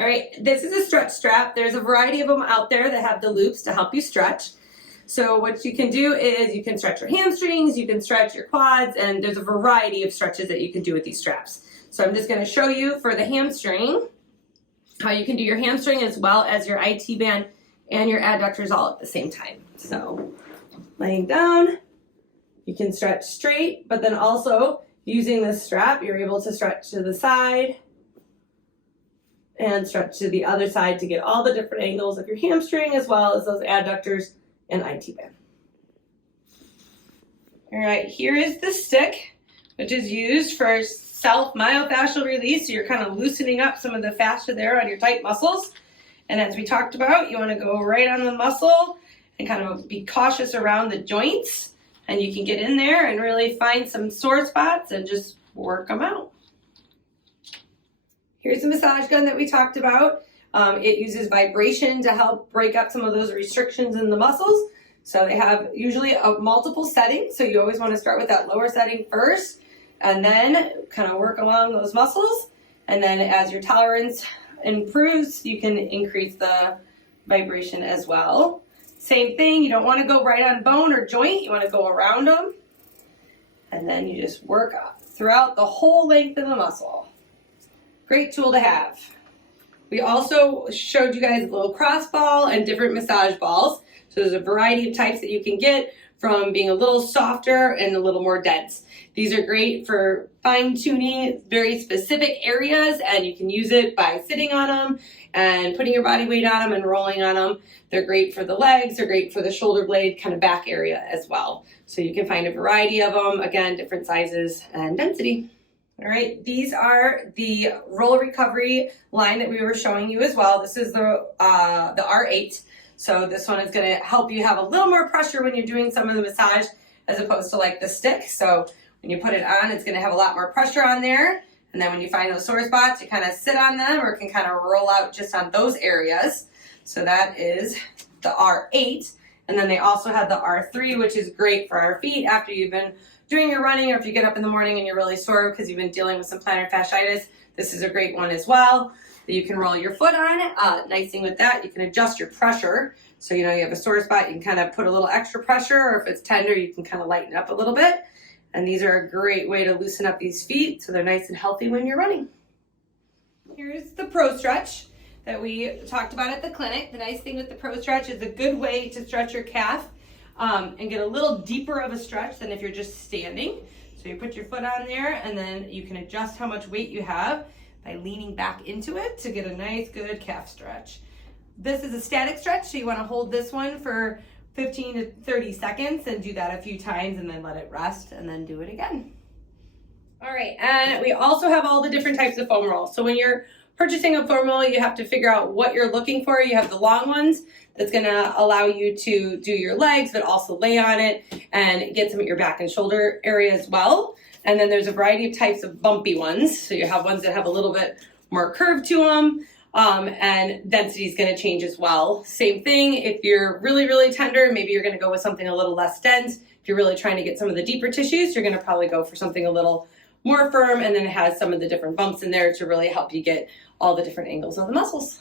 All right, this is a stretch strap. There's a variety of them out there that have the loops to help you stretch. So what you can do is you can stretch your hamstrings, you can stretch your quads, and there's a variety of stretches that you can do with these straps. So I'm just going to show you for the hamstring how you can do your hamstring as well as your IT band and your adductors all at the same time. So laying down, you can stretch straight, but then also using this strap, you're able to stretch to the side and stretch to the other side to get all the different angles of your hamstring as well as those adductors and IT band. All right, here is the stick, which is used for self-myofascial release. So you're kind of loosening up some of the fascia there on your tight muscles. And as we talked about, you want to go right on the muscle and kind of be cautious around the joints. And you can get in there and really find some sore spots and just work them out. Here's the massage gun that we talked about. It uses vibration to help break up some of those restrictions in the muscles. So they have usually multiple settings. So you always want to start with that lower setting first and then kind of work along those muscles. And then as your tolerance improves, you can increase the vibration as well. Same thing, you don't want to go right on bone or joint. You want to go around them. And then you just work up throughout the whole length of the muscle. Great tool to have. We also showed you guys a little cross ball and different massage balls. So there's a variety of types that you can get from being a little softer and a little more dense. These are great for fine tuning very specific areas, and you can use it by sitting on them and putting your body weight on them and rolling on them. They're great for the legs, they're great for the shoulder blade kind of back area as well. So you can find a variety of them, again, different sizes and density. All right, these are the roll recovery line that we were showing you as well. This is the R8. So this one is going to help you have a little more pressure when you're doing some of the massage as opposed to like the stick. So when you put it on, it's going to have a lot more pressure on there. And then when you find those sore spots, you kind of sit on them or can kind of roll out just on those areas. So that is the R8. And then they also have the R3, which is great for our feet after you've been doing your running, or if you get up in the morning and you're really sore because you've been dealing with some plantar fasciitis, this is a great one as well that you can roll your foot on. Nice thing with that, you can adjust your pressure. So, you have a sore spot, you can kind of put a little extra pressure, or if it's tender, you can kind of lighten up a little bit. And these are a great way to loosen up these feet so they're nice and healthy when you're running. Here's the Pro Stretch that we talked about at the clinic. The nice thing with the Pro Stretch is a good way to stretch your calf and get a little deeper of a stretch than if you're just standing. So you put your foot on there and then you can adjust how much weight you have by leaning back into it to get a nice good calf stretch. This is a static stretch, so you want to hold this one for 15 to 30 seconds and do that a few times and then let it rest and then do it again. All right, and we also have all the different types of foam rolls. So when you're purchasing a foam roll, you have to figure out what you're looking for. You have the long ones that's gonna allow you to do your legs, but also lay on it and get some of your back and shoulder area as well. And then there's a variety of types of bumpy ones. So you have ones that have a little bit more curve to them, and density is gonna change as well. Same thing, if you're really, really tender, maybe you're gonna go with something a little less dense. If you're really trying to get some of the deeper tissues, you're gonna probably go for something a little more firm, and then it has some of the different bumps in there to really help you get all the different angles of the muscles.